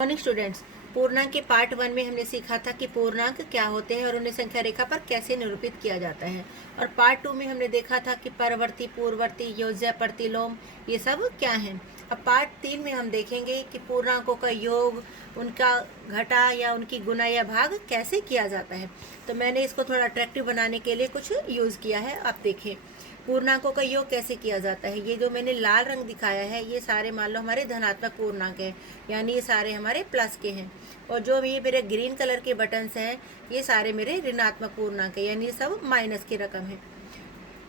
Morning students. पूर्णांक के part 1 में हमने सीखा था कि पूर्णांक क्या होते हैं और उन्हें संख्या रेखा पर कैसे निरूपित किया जाता है। और पार्ट 2 में हमने देखा था कि परवर्ती, पूर्ववर्ती, योज्य, प्रतिलोम ये सब क्या हैं। अब पार्ट 3 में हम देखेंगे कि पूर्णांकों का योग, उनका घटा या उनकी गुणा या भाग कैसे किया जाता है। तो मैंने इसको थोड़ा अट्रैक्टिव बनाने के लिए कुछ यूज़ किया है। आप देखें पूर्णांकों का योग कैसे किया जाता है। ये जो मैंने लाल रंग दिखाया है ये सारे मान लो हमारे धनात्मक पूर्णांक हैं, यानी ये सारे हमारे प्लस के हैं। और जो ये मेरे ग्रीन कलर के बटन्स हैं ये सारे मेरे ऋणात्मक पूर्णांक हैं, यानी ये सब माइनस की रकम है।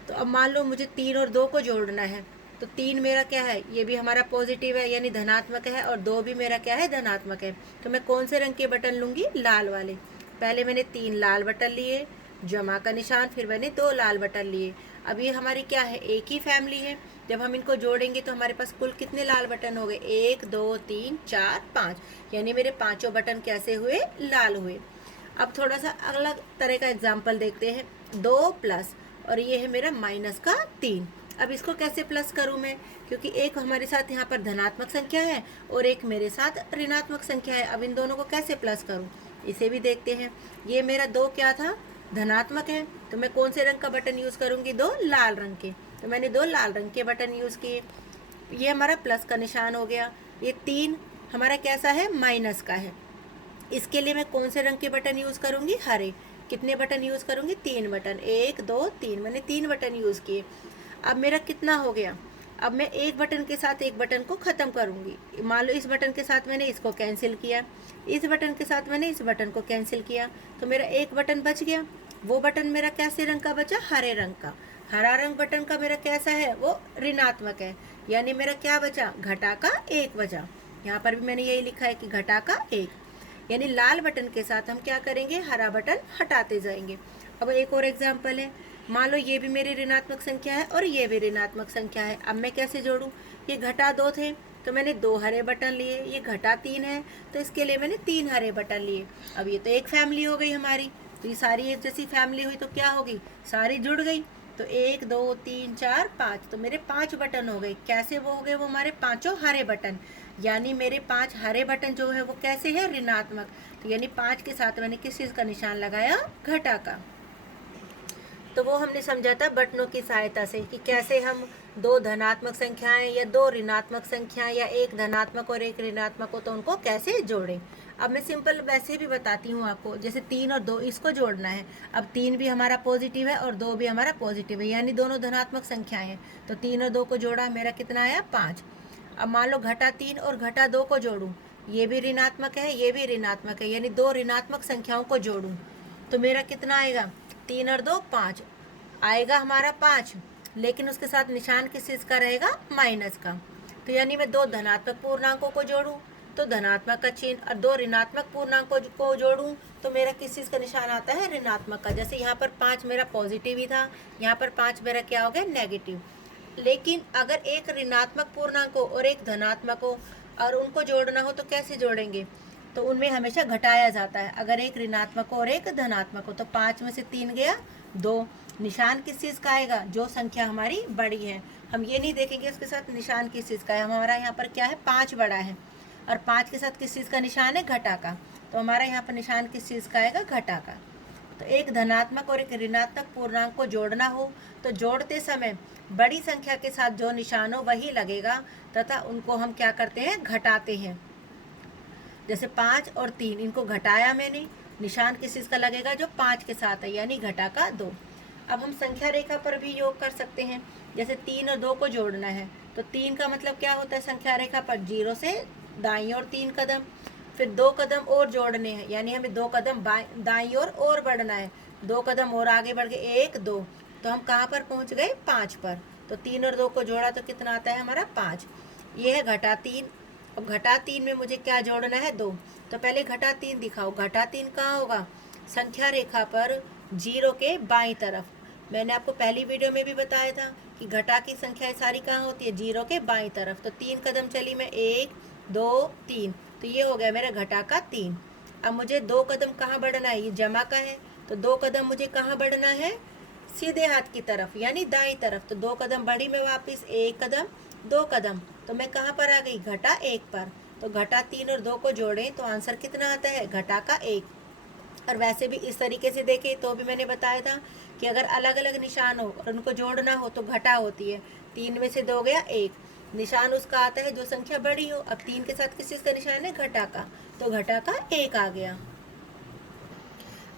तो अब मान लो मुझे 3 और 2 को जोड़ना है, तो 3 मेरा क्या है, ये भी हमारा पॉजिटिव है यानी धनात्मक है, और 2 भी मेरा क्या है, धनात्मक है। तो मैं कौन से रंग के बटन लूँगी, लाल वाले। पहले मैंने 3 लाल बटन लिए, जमा का निशान, फिर मैंने 2 लाल बटन लिए। अब ये हमारी क्या है, एक ही फैमिली है। जब हम इनको जोड़ेंगे तो हमारे पास कुल कितने लाल बटन हो गए, 1 2 3 4 5, यानी मेरे पांचों बटन कैसे हुए, लाल हुए। अब थोड़ा सा अलग तरह का एग्जाम्पल देखते हैं। 2 प्लस और ये है मेरा माइनस का 3। अब इसको कैसे प्लस करूं मैं, क्योंकि एक हमारे साथ यहाँ पर धनात्मक संख्या है और एक मेरे साथ ऋणात्मक संख्या है। अब इन दोनों को कैसे प्लस करूं, इसे भी देखते हैं। ये मेरा 2 क्या था, धनात्मक है, तो मैं कौन से रंग का बटन यूज़ करूंगी, 2 लाल रंग के। तो मैंने 2 लाल रंग के बटन यूज़ किए। ये हमारा प्लस का निशान हो गया। ये 3 हमारा कैसा है, माइनस का है। इसके लिए मैं कौन से रंग के बटन यूज़ करूंगी, हरे। कितने बटन यूज़ करूंगी, 3 बटन, 1 2 3, मैंने 3 बटन यूज़ किए। अब मेरा कितना हो गया, अब मैं एक बटन के साथ एक बटन को ख़त्म करूंगी। मान लो इस बटन के साथ मैंने इसको कैंसिल किया, इस बटन के साथ मैंने इस बटन को कैंसिल किया, तो मेरा एक बटन बच गया। वो बटन मेरा कैसे रंग का बचा, हरे रंग का। हरा रंग बटन का मेरा कैसा है, वो ऋणात्मक है, यानी मेरा क्या बचा, घटा का 1 बचा। यहाँ पर भी मैंने यही लिखा है कि घटा का 1, यानी लाल बटन के साथ हम क्या करेंगे, हरा बटन हटाते जाएंगे। अब एक और एग्जाम्पल है, मान लो ये भी मेरी ऋणात्मक संख्या है और ये भी ऋणात्मक संख्या है। अब मैं कैसे जोड़ूं, ये घटा 2 थे तो मैंने 2 हरे बटन लिए, ये घटा 3 है तो इसके लिए मैंने 3 हरे बटन लिए। अब ये तो एक फैमिली हो गई हमारी, तो ये सारी एक जैसी फैमिली हुई तो क्या होगी, सारी जुड़ गई। तो 1 2 3 4 5, तो मेरे 5 बटन हो गए। कैसे वो हो गए, वो हमारे पांचों हरे बटन, यानी मेरे 5 हरे बटन जो है वो कैसे है, ऋणात्मक। तो यानी 5 के साथ मैंने किस चीज़ का निशान लगाया, घटा का। तो वो हमने समझा था बटनों की सहायता से कि कैसे हम 2 धनात्मक संख्याएं या 2 ऋणात्मक संख्याएं या एक धनात्मक और एक ऋणात्मक हो तो उनको कैसे जोड़ें। अब मैं सिंपल वैसे भी बताती हूँ आपको, जैसे 3 और 2 इसको जोड़ना है। अब 3 भी हमारा पॉजिटिव है और 2 भी हमारा पॉजिटिव है, यानी दोनों धनात्मक संख्याएं हैं। तो 3 और 2 को जोड़ा, मेरा कितना आया, 5। अब मान लो घटा 3 और घटा 2 को जोड़ूं, ये भी ऋणात्मक है ये भी ऋणात्मक है, यानी 2 ऋणात्मक संख्याओं को जोड़ूं तो मेरा कितना आएगा, 3 और 2 5 आएगा हमारा 5, लेकिन उसके साथ निशान किस चीज़ का रहेगा, माइनस का। तो यानी मैं 2 धनात्मक पूर्णांकों को जोड़ूं तो धनात्मक का चिन्ह, और 2 ऋणात्मक पूर्णांकों को जोड़ूं तो मेरा किस चीज़ का निशान आता है, ऋणात्मक का। जैसे यहाँ पर 5 मेरा पॉजिटिव ही था, यहाँ पर 5 मेरा क्या हो गया, नेगेटिव। लेकिन अगर एक ऋणात्मक पूर्णांक हो और एक धनात्मक हो और उनको जोड़ना हो तो कैसे जोड़ेंगे, तो उनमें हमेशा घटाया जाता है। अगर एक ऋणात्मक हो और एक धनात्मक हो तो 5 में से 3 गया 2, निशान किस चीज़ का आएगा, जो संख्या हमारी बड़ी है। हम ये नहीं देखेंगे उसके साथ निशान किस चीज़ का है, हमारा यहाँ पर क्या है, 5 बड़ा है और 5 के साथ किस चीज़ का निशान है, घटा का। तो हमारा यहाँ पर निशान किस चीज़ का आएगा, घटा का। तो एक धनात्मक और एक ऋणात्मक पूर्णांक को जोड़ना हो तो जोड़ते समय बड़ी संख्या के साथ जो निशान हो वही लगेगा तथा उनको हम क्या करते हैं, घटाते हैं। जैसे 5 और 3 इनको घटाया मैंने, निशान किस चीज़ का लगेगा, जो 5 के साथ है, यानी घटा का 2। अब हम संख्या रेखा पर भी योग कर सकते हैं। जैसे 3 और 2 को जोड़ना है तो 3 का मतलब क्या होता है, संख्या रेखा पर 0 से दाईं ओर 3 कदम, फिर 2 कदम और जोड़ने हैं, यानी हमें 2 कदम दाईं ओर और बढ़ना है। 2 कदम और आगे बढ़ गए, 1 2, तो हम कहाँ पर पहुँच गए, 5 पर। तो 3 और 2 को जोड़ा तो कितना आता है हमारा, 5। ये है घटा 3। अब घटा 3 में मुझे क्या जोड़ना है, 2। तो पहले घटा 3 दिखाओ, घटा 3 कहाँ होगा, संख्या रेखा पर 0 के बाईं तरफ। मैंने आपको पहली वीडियो में भी बताया था कि घटा की संख्याएं सारी कहाँ होती है, 0 के बाईं तरफ। तो 3 कदम चली मैं, 1 2 3, तो ये हो गया मेरा घटा का 3। अब मुझे 2 कदम कहाँ बढ़ना है, ये जमा का है, तो 2 कदम मुझे कहाँ बढ़ना है, सीधे हाथ की तरफ यानी दाईं तरफ। तो 2 कदम बढ़ी मैं वापस, 1 कदम 2 कदम, तो मैं कहाँ पर आ गई, घटा 1 पर। तो घटा 3 और 2 को जोड़ें तो आंसर कितना आता है, घटा का 1। और वैसे भी इस तरीके से देखें तो भी मैंने बताया था कि अगर अलग अलग निशान हो और उनको जोड़ना हो तो घटा होती है। 3 में से 2 गया 1, निशान उसका आता है जो संख्या बड़ी हो। अब 3 के साथ किस चीज़ का निशान है, घटा का, तो घटा का 1 आ गया।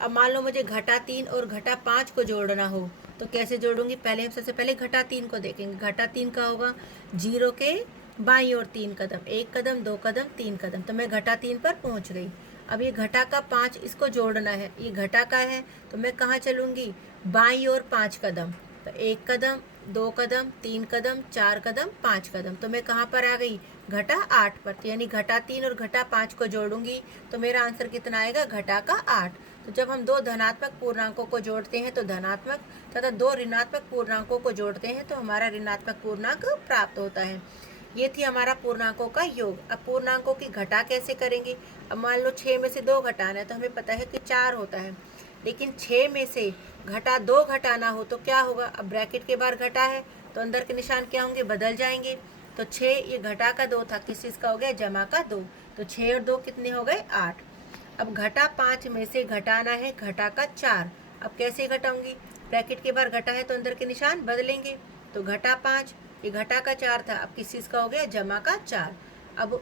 अब मान लो मुझे घटा 3 और घटा 5 को जोड़ना हो तो कैसे जोड़ूंगी, पहले हम सबसे पहले घटा 3 को देखेंगे। घटा 3 का होगा 0 के बाईं ओर 3 कदम, 1 कदम 2 कदम 3 कदम, तो मैं घटा 3 पर पहुंच गई। अब ये घटा का 5 इसको जोड़ना है, ये घटा का है तो मैं कहाँ चलूंगी, बाईं ओर 5 कदम, तो 1 कदम 2 कदम 3 कदम 4 कदम 5 कदम, तो मैं कहाँ पर आ गई, घटा 8 पर। तो यानी घटा 3 और घटा 5 को जोड़ूंगी तो मेरा आंसर कितना आएगा, घटा का 8। तो जब हम दो धनात्मक पूर्णांकों को जोड़ते हैं तो धनात्मक तथा दो ऋणात्मक पूर्णांकों को जोड़ते हैं तो हमारा ऋणात्मक पूर्णांक प्राप्त होता है। ये थी हमारा पूर्णांकों का योग। अब पूर्णांकों की घटा कैसे करेंगे, अब मान लो 6 में से 2 घटाना है तो हमें पता है कि 4 होता है, लेकिन 6 में से घटा 2 घटाना हो तो क्या होगा, अब ब्रैकेट के बाहर घटा है तो अंदर के निशान क्या होंगे, बदल जाएंगे। तो 6 ये घटा का 2 था, किस चीज़ का हो गया, जमा का 2, तो 6 और 2 कितने हो गए, 8। अब घटा 5 में से घटाना है घटा का 4, अब कैसे घटाऊंगी, ब्रैकेट के बाहर घटा है तो अंदर के निशान बदलेंगे। तो घटा 5 ये घटा का 4 था, अब किस चीज़ का हो गया, जमा का 4। अब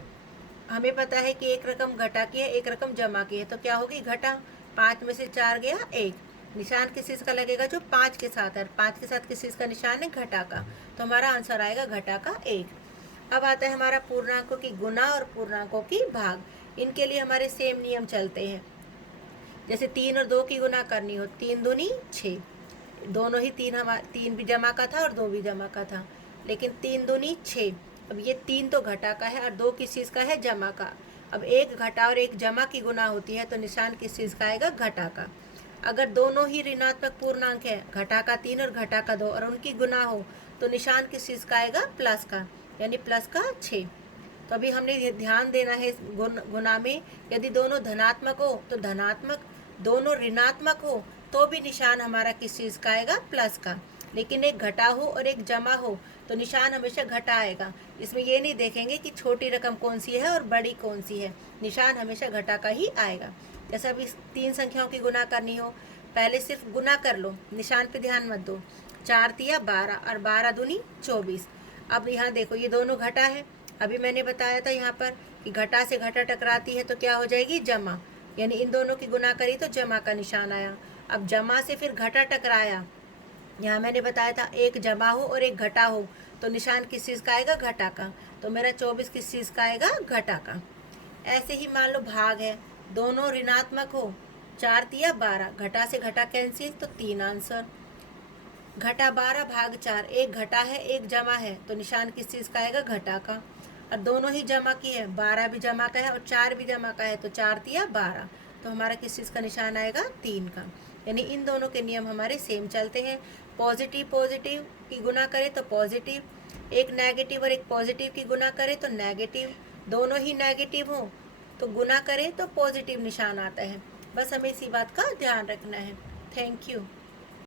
हमें पता है कि एक रकम घटा की है एक रकम जमा की है, तो क्या होगी, घटा 5 में से 4 गया 1, निशान किस चीज़ का लगेगा, जो 5 के साथ है, 5 के साथ किस चीज़ का निशान है, घटा का, तो हमारा आंसर आएगा घटा का 1। अब आता है हमारा पूर्णांकों की गुना और पूर्णांकों की भाग। इनके लिए हमारे सेम नियम चलते हैं। जैसे 3 और 2 की गुना करनी हो, 3 दूनी 6, दोनों ही 3 भी जमा का था और 2 भी जमा का था, लेकिन 3 दूनी 6। अब ये 3 तो घटा का है और 2 किस चीज़ का है, जमा का। अब एक घटा और एक जमा की गुना होती है तो निशान किस चीज़ का आएगा, घटा का। अगर दोनों ही ऋणात्मक पूर्णांक है, घटा का 3 और घटा का 2, और उनकी गुना हो तो निशान किस चीज़ का आएगा, प्लस का, यानी प्लस का 6। तो अभी हमने ध्यान देना है गुना में, यदि दोनों धनात्मक हो तो धनात्मक, दोनों ऋणात्मक हो तो भी निशान हमारा किस चीज़ का आएगा, प्लस का। लेकिन एक घटा हो और एक जमा हो तो निशान हमेशा घटा आएगा। इसमें ये नहीं देखेंगे कि छोटी रकम कौन सी है और बड़ी कौन सी है, निशान हमेशा घटा का ही आएगा। जैसे अभी 3 संख्याओं की गुना करनी हो, पहले सिर्फ गुना कर लो, निशान पे ध्यान मत दो। 4 तिया 12 और 12 दूनी 24। अब यहाँ देखो ये दोनों घटा है, अभी मैंने बताया था यहाँ पर कि घटा से घटा टकराती है तो क्या हो जाएगी, जमा, यानी इन दोनों की गुना करी तो जमा का निशान आया। अब जमा से फिर घटा टकराया, यहाँ मैंने बताया था एक जमा हो और एक घटा हो तो निशान किस चीज़ का आएगा, घटा का, तो मेरा 24 किस चीज़ का आएगा, घटा का। ऐसे ही मान लो भाग है, दोनों ऋणात्मक हो, 4 तिया 12, घटा से घटा कैंसिल तो 3 आंसर। घटा 12 भाग 4, एक घटा है एक जमा है तो निशान किस चीज़ का आएगा, घटा का। और दोनों ही जमा की है, 12 भी जमा का है और 4 भी जमा का है तो 4 तिया 12, तो हमारा किस चीज़ का निशान आएगा, 3 का। यानी इन दोनों के नियम हमारे सेम चलते हैं। पॉजिटिव पॉजिटिव की गुना करें तो पॉजिटिव, एक नेगेटिव और एक पॉजिटिव की गुना करें तो नेगेटिव, दोनों ही नेगेटिव हो तो गुना करें तो पॉजिटिव निशान आता है। बस हमें इसी बात का ध्यान रखना है। Thank you.